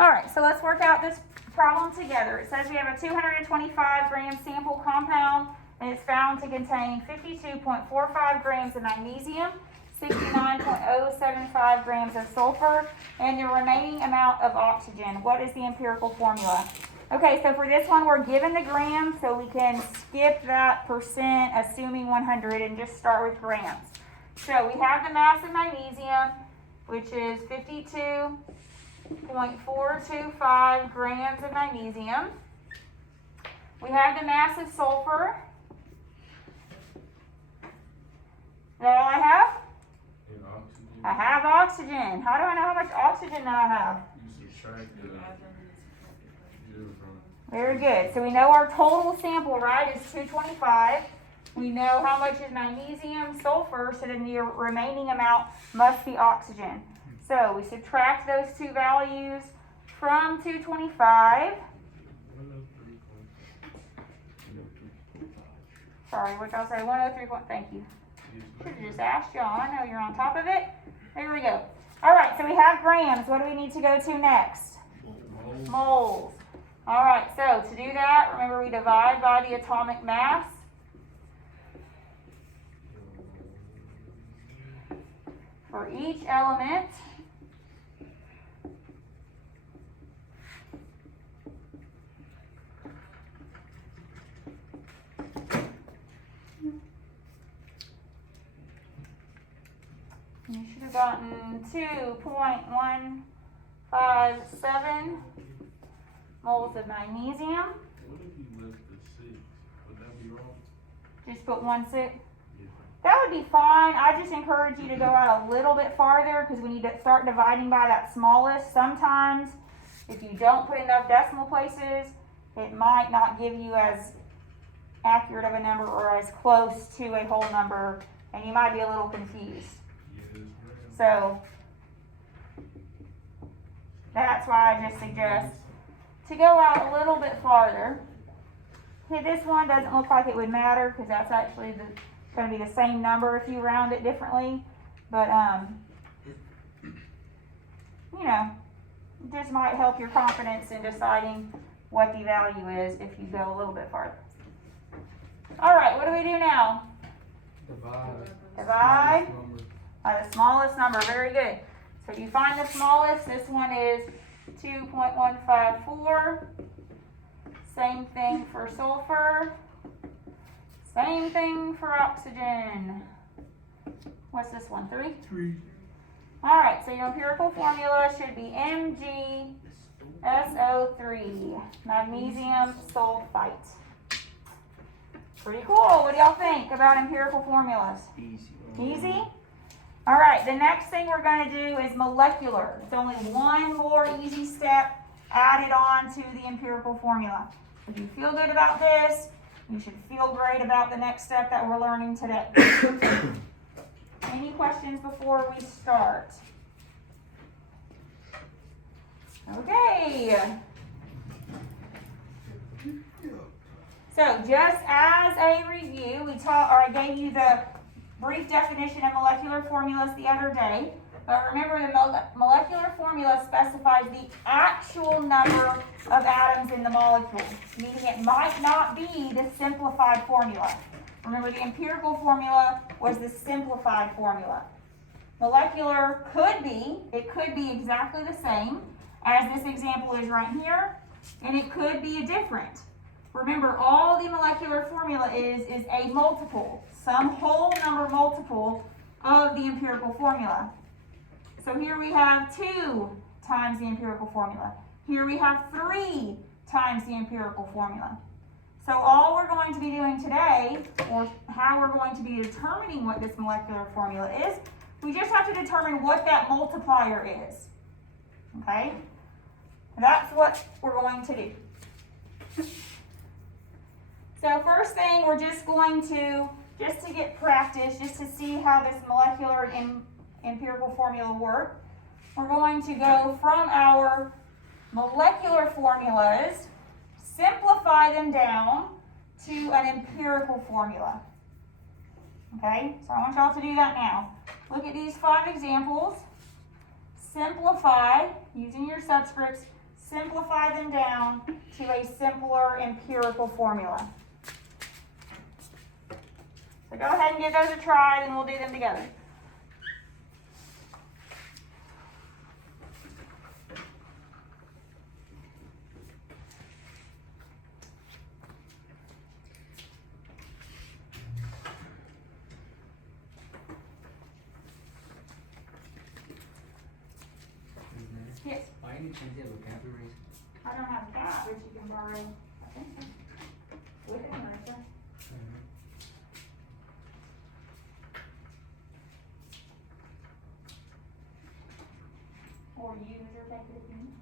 All right, so let's work out this problem together. It says we have a 225 gram sample compound and it's found to contain 52.45 grams of magnesium, 69.075 grams of sulfur, and the remaining amount of oxygen. What is the empirical formula? Okay, so for this one, we're given the grams, so we can skip that percent, assuming 100, and just start with grams. So we have the mass of magnesium, which is 52.425 grams of magnesium. We have the mass of sulfur. Is that all I have? I have oxygen. How do I know how much oxygen that I have? Very good. So we know our total sample, right, is 225. We know how much is magnesium, sulfur, so then the remaining amount must be oxygen. So we subtract those two values from 225. Sorry, what y'all say? 103. Thank you. Should have just asked y'all. I know you're on top of it. There we go. All right, so we have grams. What do we need to go to next? Moles. All right, so to do that, remember we divide by the atomic mass. For each element, you should have gotten 2.157 moles of magnesium. What if you left the 6? Would that be wrong? Just put 1 6. Yeah. That would be fine. I just encourage you to go out a little bit farther because we need to start dividing by that smallest. Sometimes, if you don't put enough decimal places, it might not give you as accurate of a number or as close to a whole number, and you might be a little confused. Yes, ma'am. So, that's why I just suggest to go out a little bit farther. Okay, this one doesn't look like it would matter because that's actually going to be the same number if you round it differently. But, you know, it just might help your confidence in deciding what the value is if you go a little bit farther. All right, what do we do now? Divide by the smallest number. Very good. So you find the smallest. This one is 2.154. Same thing for sulfur. Same thing for oxygen. What's this one? 3? 3. All right, so your empirical formula should be MgSO3, magnesium sulfite. Pretty cool. What do y'all think about empirical formulas? Easy. Easy? All right, the next thing we're going to do is molecular. It's only one more easy step added on to the empirical formula. If you feel good about this, you should feel great about the next step that we're learning today. Any questions before we start? Okay. So just as a review, I gave you the brief definition of molecular formulas the other day. But remember, the molecular formula specifies the actual number of atoms in the molecule, meaning it might not be the simplified formula. Remember, the empirical formula was the simplified formula. Molecular could be exactly the same as this example is right here, and it could be different. Remember, all the molecular formula is a multiple, some whole number multiple of the empirical formula. So here we have 2 times the empirical formula. Here we have 3 times the empirical formula. So all we're going to be doing today, or how we're going to be determining what this molecular formula is, we just have to determine what that multiplier is. Okay? That's what we're going to do. So first thing, we're just going to, just to get practice, just to see how this molecular and empirical formula work, we're going to go from our molecular formulas, simplify them down to an empirical formula. Okay, so I want y'all to do that now. Look at these 5 examples. Simplify, using your subscripts, simplify them down to a simpler empirical formula. So go ahead and give those a try, and we'll do them together. Yes. Why did you change that vocabulary? I don't have that, but you can borrow. I think so. With it, right there. Or use or take it if you need.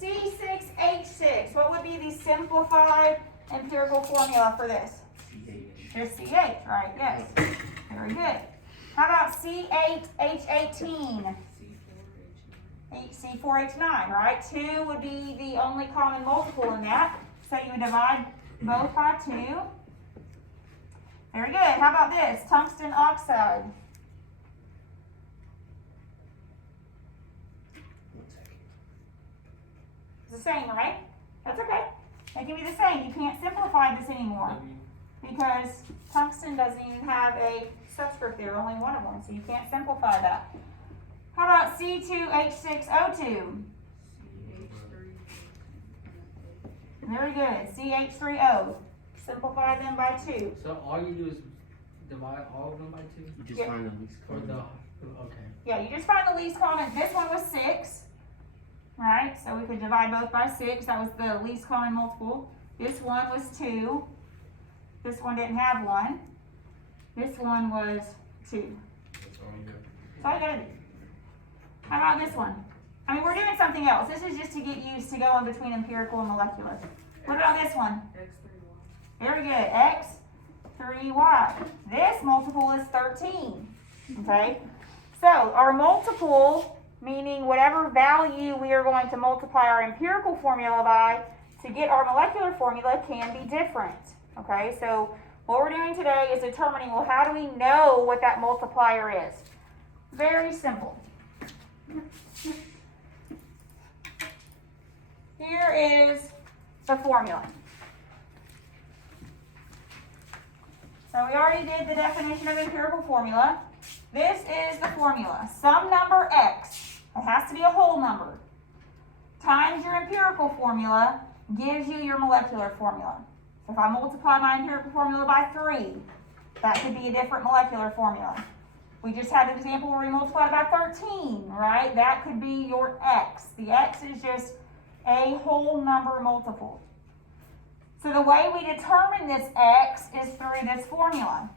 C6H6, what would be the simplified empirical formula for this? CH. Just CH, right, yes. Very good. How about C8H18? C4H9, right? 2 would be the only common multiple in that. So you would divide both by 2. Very good. How about this? Tungsten oxide. It's the same, right? That's okay. They can be the same. You can't simplify this anymore because tungsten doesn't even have a subscript there, only one of them, so you can't simplify that. How about C2H6O2? Very good. CH3O. Simplify them by 2. So all you do is divide all of them by 2? You just Yeah. find the least Or common. okay. Yeah, you just find the least common. This one was 6. Right? So we could divide both by 6. That was the least common multiple. This one was 2. This one didn't have 1. This one was 2. That's all you got. That's all you gotta do. How about this one? I mean, we're doing something else. This is just to get used to going between empirical and molecular. What about this one? X3Y. Very good. X3Y. This multiple is 13. Okay? So our multiple, meaning whatever value we are going to multiply our empirical formula by to get our molecular formula, can be different. Okay? So what we're doing today is determining, well, how do we know what that multiplier is? Very simple. Here is the formula. So we already did the definition of empirical formula. This is the formula. Some number x, it has to be a whole number, times your empirical formula gives you your molecular formula. So if I multiply my empirical formula by 3, that could be a different molecular formula. We just had an example where we multiplied by 13, right? That could be your x. The x is just a whole number multiple. So the way we determine this x is through this formula.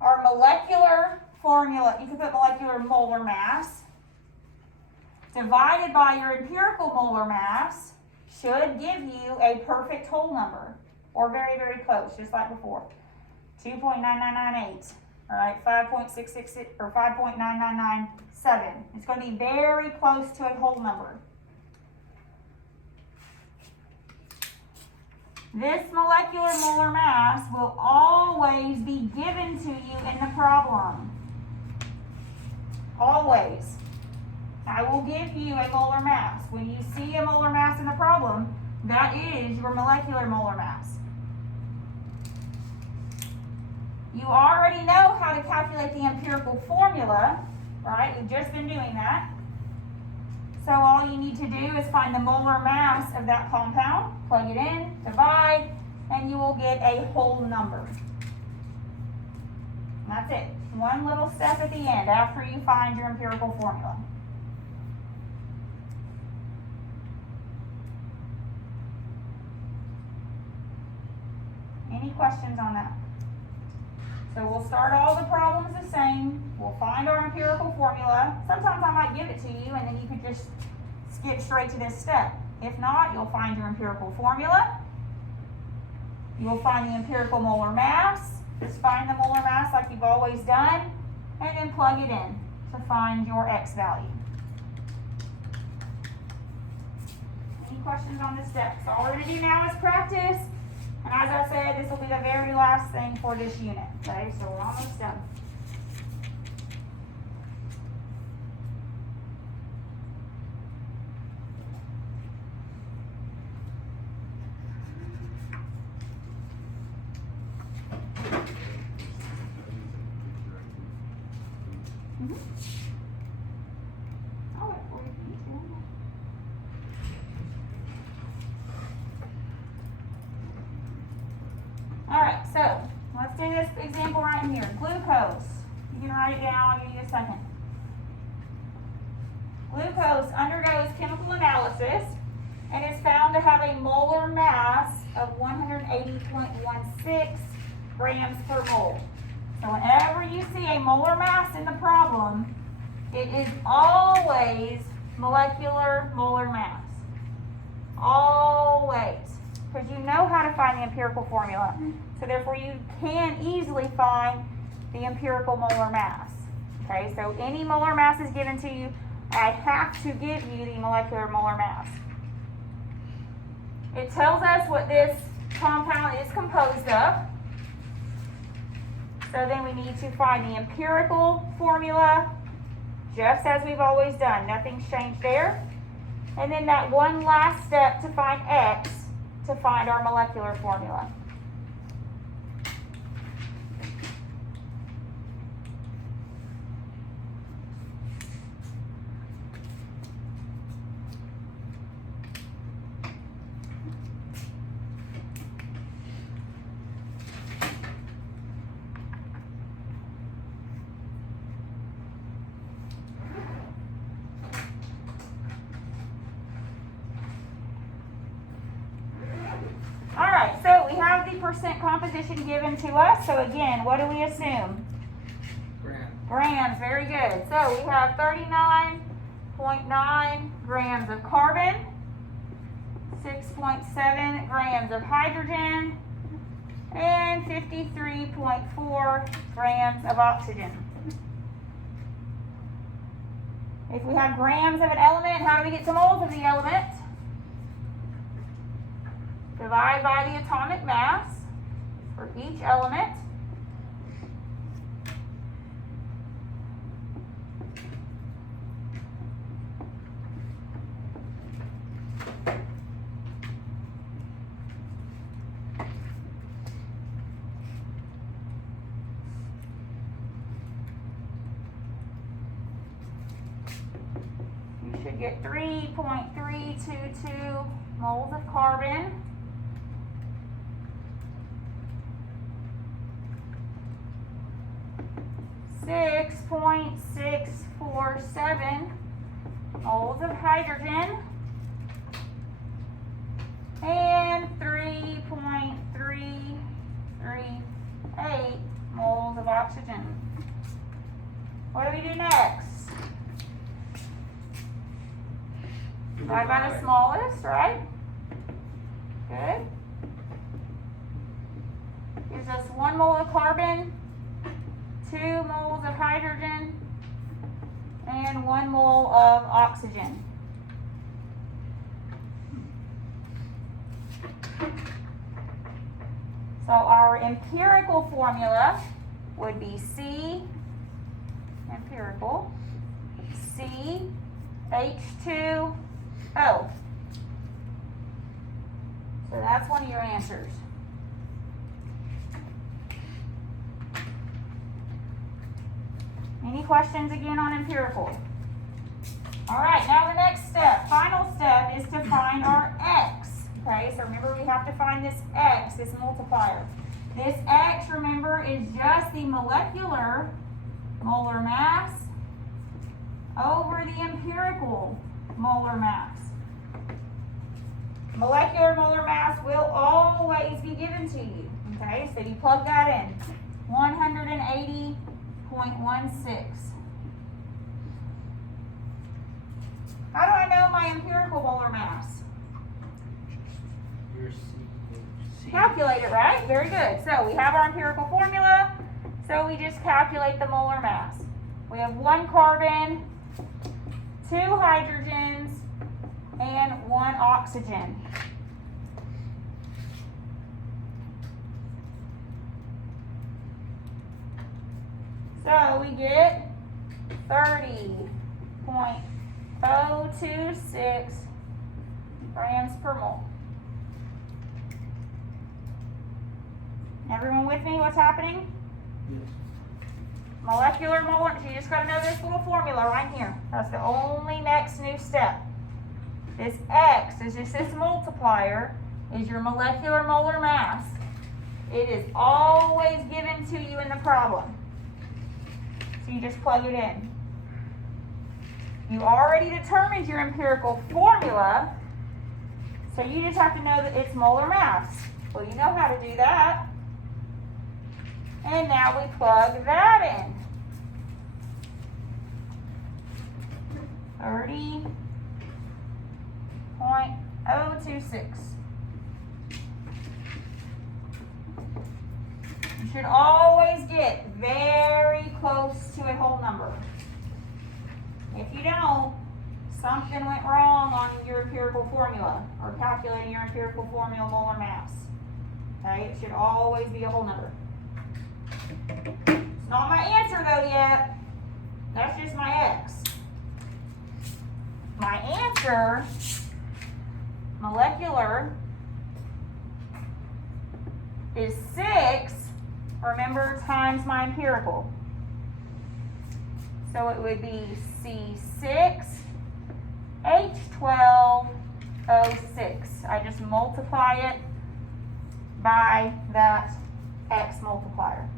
Our molecular formula, you can put molecular molar mass, divided by your empirical molar mass, should give you a perfect whole number, or very, very close, just like before. 2.9998, all right, 5.666, or 5.9997. It's going to be very close to a whole number. This molecular molar mass will always be given to you in the problem. Always. I will give you a molar mass. When you see a molar mass in the problem, that is your molecular molar mass. You already know how to calculate the empirical formula, right? We've just been doing that. So all you need to do is find the molar mass of that compound, plug it in, divide, and you will get a whole number. That's it. One little step at the end after you find your empirical formula. Any questions on that? So we'll start all the problems the same. We'll find our empirical formula. Sometimes I might give it to you and then you could just skip straight to this step. If not, you'll find your empirical formula. You'll find the empirical molar mass. Just find the molar mass like you've always done and then plug it in to find your X value. Any questions on this step? So all we're going to do now is practice. And as I said, this will be the very last thing for this unit. Okay, so we're almost done. I'll wait for you. Alright, so let's do this example right in here. Glucose. You can write it down, I'll give you a second. Glucose undergoes chemical analysis and is found to have a molar mass of 180.16 grams per mole. So whenever you see a molar mass in the problem, it is always molecular molar mass. Always. Because you know how to find the empirical formula. So therefore you can easily find the empirical molar mass. Okay, so any molar mass is given to you, I have to give you the molecular molar mass. It tells us what this compound is composed of. So then we need to find the empirical formula, just as we've always done. Nothing's changed there. And then that one last step to find X, to find our molecular formula. Alright, so we have the percent composition given to us. So again, what do we assume? Grams. Grams, very good. So we have 39.9 grams of carbon, 6.7 grams of hydrogen, and 53.4 grams of oxygen. If we have grams of an element, how do we get to moles of the element? Divide by the atomic mass for each element. You should get 3.322 moles of carbon. 6.647 moles of hydrogen and 3.338 moles of oxygen. What do we do next? Divide by the smallest, right? Good. Gives us 1 mole of carbon, 2 moles of hydrogen, and 1 mole of oxygen. So our empirical formula would be C, empirical, C, H2O. So that's one of your answers. Any questions again on empirical? All right, now the next step, final step, is to find our X. Okay, so remember we have to find this X, this multiplier. This X, remember, is just the molecular molar mass over the empirical molar mass. Molecular molar mass will always be given to you. Okay, so you plug that in. 180.16. How do I know my empirical molar mass? Your C. Calculate it, right? Very good. So we have our empirical formula. So we just calculate the molar mass. We have 1 carbon, 2 hydrogens, and 1 oxygen. So we get 30.026 grams per mole. Everyone with me? What's happening? Yes. Molecular molar, so you just gotta know this little formula right here. That's the only next new step. This X is just this multiplier, is your molecular molar mass. It is always given to you in the problem. So you just plug it in. You already determined your empirical formula, so you just have to know that it's molar mass. Well, you know how to do that. And now we plug that in. 30.026. You should always get very close to a whole number. If you don't, something went wrong on your empirical formula or calculating your empirical formula molar mass. Okay, it should always be a whole number. It's not my answer though yet. That's just my X. My answer, molecular, is 6, remember, times my empirical. So it would be C6H12O6. I just multiply it by that X multiplier.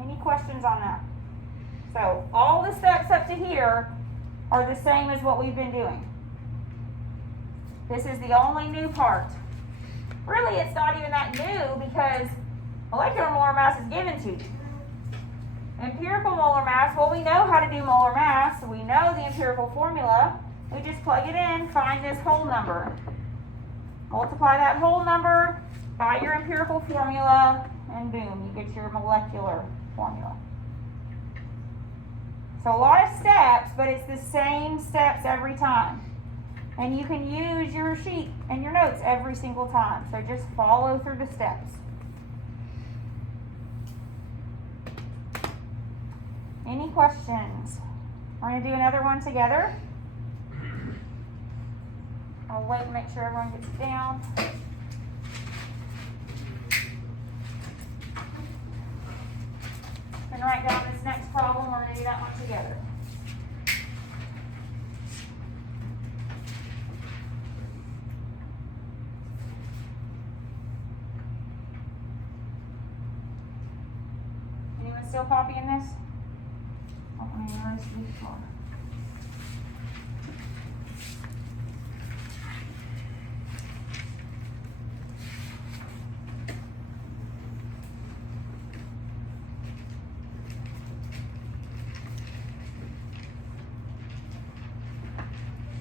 Any questions on that? So all the steps up to here are the same as what we've been doing. This is the only new part. Really, it's not even that new because molecular molar mass is given to you. Empirical molar mass, well, we know how to do molar mass, so we know the empirical formula. We just plug it in, find this whole number. Multiply that whole number by your empirical formula, and boom, you get your molecular formula. So a lot of steps, but it's the same steps every time. And you can use your sheet and your notes every single time. So just follow through the steps. Any questions? We're going to do another one together. I'll wait and make sure everyone gets down. And write down this next problem. We're going to do that one together. Anyone still copying this? Oh, I mean, where's the floor?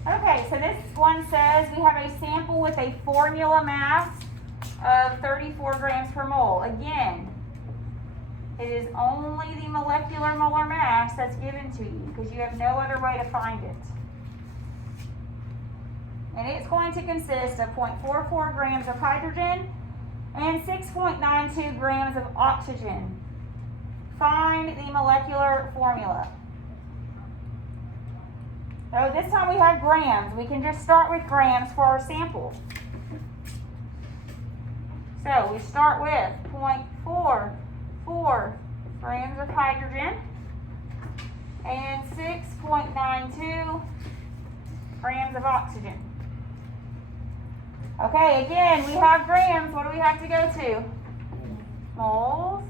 Okay, so this one says we have a sample with a formula mass of 34 grams per mole. Again, it is only the molecular molar mass that's given to you because you have no other way to find it. And it's going to consist of 0.44 grams of hydrogen and 6.92 grams of oxygen. Find the molecular formula. So this time we have grams. We can just start with grams for our sample. So we start with 0.44 grams of hydrogen and 6.92 grams of oxygen. Okay, again, we have grams. What do we have to go to? Moles.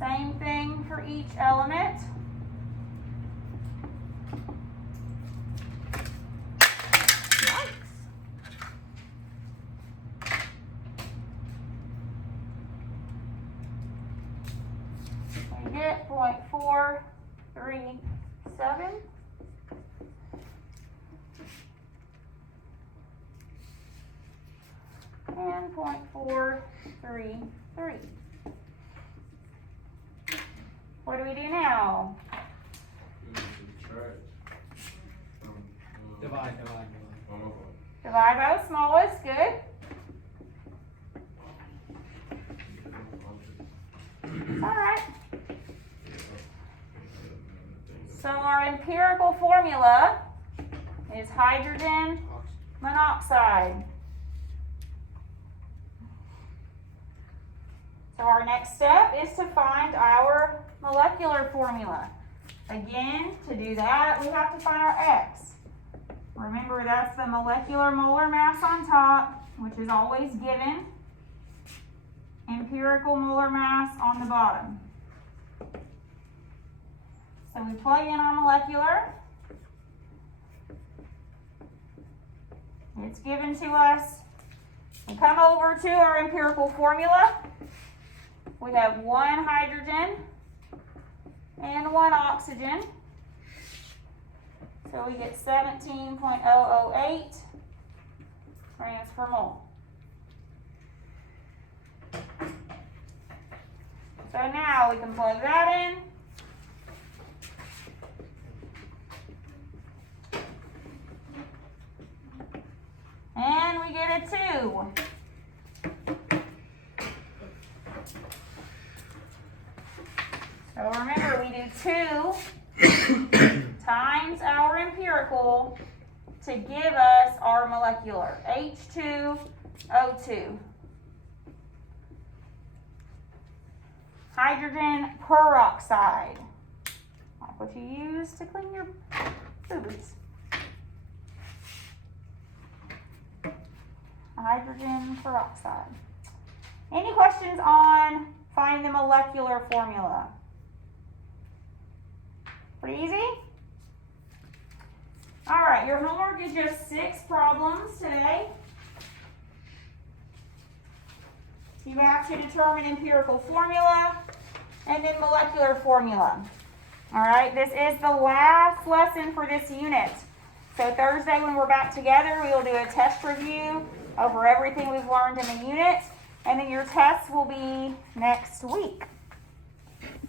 Same thing for each element. Yikes. We get 0.437. And 0.433. What do we do now? Divide. Divide by the smallest, good. Alright. So our empirical formula is hydrogen monoxide. So our next step is to find our molecular formula. Again, to do that, we have to find our X. Remember, that's the molecular molar mass on top, which is always given. Empirical molar mass on the bottom. So we plug in our molecular. It's given to us. We come over to our empirical formula. We have 1 hydrogen and 1 oxygen. So we get 17.008 grams per mole. So now we can plug that in. And we get a 2. So remember, we do 2 times our empirical to give us our molecular, H2O2. Hydrogen peroxide, like what you use to clean your boobies. Hydrogen peroxide. Any questions on finding the molecular formula? Pretty easy? All right, your homework is just 6 problems today. You have to determine empirical formula and then molecular formula. All right, this is the last lesson for this unit. So Thursday when we're back together, we will do a test review over everything we've learned in the unit, and then your tests will be next week.